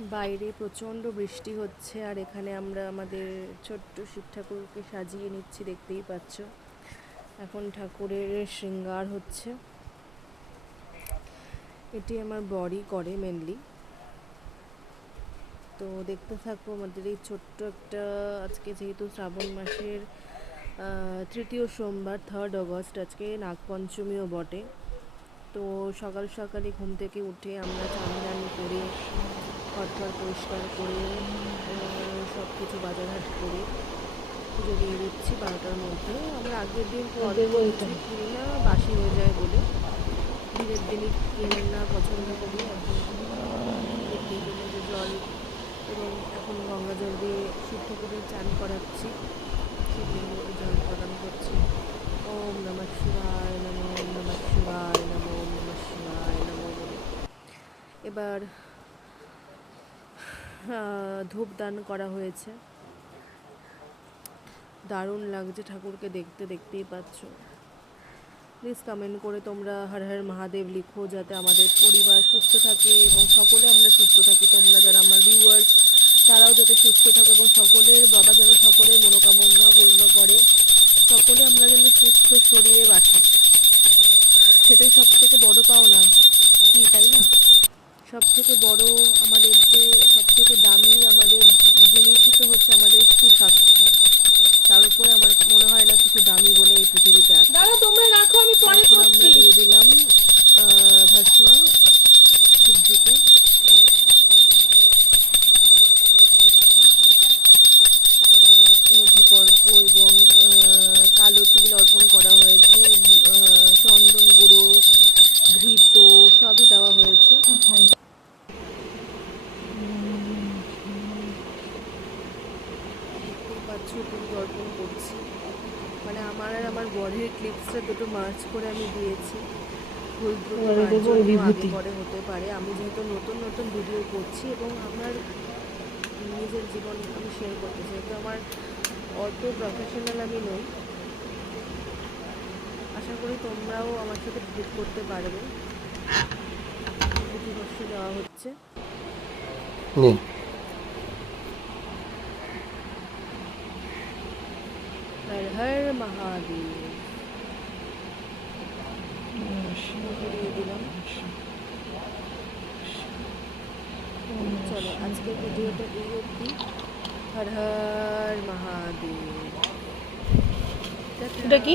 বাইরে প্রচণ্ড বৃষ্টি হচ্ছে আর এখানে আমরা আমাদের ছোট্ট শিব ঠাকুরকে সাজিয়ে নিচ্ছি, দেখতেই পাচ্ছ। এখন ঠাকুরের শৃঙ্গার হচ্ছে, এটি আমার বরই করে মেনলি। তো দেখতে থাকো আমাদের এই ছোট্ট একটা, আজকে যেহেতু শ্রাবণ মাসের তৃতীয় সোমবার 3rd অগস্ট, আজকে নাগপঞ্চমীও বটে। তো সকাল সকালে ঘুম থেকে উঠে আমরা চান করে ঘর পরিষ্কার করে সব কিছু বাজারহাট করে পুজো দিয়ে দিচ্ছি 12টার মধ্যে। আমরা আগের দিন কিনি না, বাসি হয়ে যায় বলে দিনের দিনই কিনে না পছন্দ করি। এখন দেখতেই পেলে যে জল এবং এখন গঙ্গা জল দিয়ে শিব ঠাকুরের চান করাচ্ছি, শিবলিঙ্গে জল প্রদান করছি। ওম নমঃ শিবায় নমঃ, ওম নমঃ শিবায় নমঃ, ওম নমঃ শিবায় নমঃ বলে এবার ধূপ দান করা হয়েছে। দারুণ লাগছে ঠাকুরকে দেখতে, দেখতেই পাচ্ছ। প্লিজ কমেন্ট করে তোমরা হর হর মহাদেব লিখো, যাতে আমাদের পরিবার সুস্থ থাকে এবং সকলে আমরা সুস্থ থাকি। তোমরা যারা আমার ভিউয়ার্স তারাও যাতে সুস্থ থাকে এবং সকলের বাবা যেন সকলের মনোকামনা পূর্ণ করে, সকলে আমরা যেন সুস্থ শরীরে বাঁচি, সেটাই সব থেকে বড় পাওনা কি, তাই না? সব থেকে বড় আমাদের যে সব থেকে দামি আমাদের জিনিসই তো হচ্ছে আমাদের সুস্বাস্থ্য। তার উপরে আমার মনে হয় না কিছু দামি বলে এই পৃথিবীতে আছে। তোমরা রাখো, আমি পরে করছি। আমরা দিয়ে দিলাম ভস্মা শিবজিকে। মধুকর্প এবং কালো তিল অর্পণ করা হয়েছে, চন্দন গুঁড়ো, ঘৃত সবই দেওয়া হয়েছে। দেখতেই পাচ্ছ তিল অর্পণ করছি, মানে আমার আর আমার বরের ক্লিপসটা দুটো মার্চ করে আমি দিয়েছি। ভুল আগে পরে হতে পারে, আমি যেহেতু নতুন নতুন ভিডিও করছি এবং আমার নিজের জীবন আমি শেয়ার করতে চাই, তো আমার অত প্রফেশনাল আমি নই। আশা করি তোমরাও আমার সাথে ভিজিট করতে পারবে। বিধিবস্ত্র দেওয়া হচ্ছে। হর হর মহাদেব দিয়ে দিলাম। চলো আজকের ভিডিওটা এই অবধি। হর হর মহাদেব। এটা কি?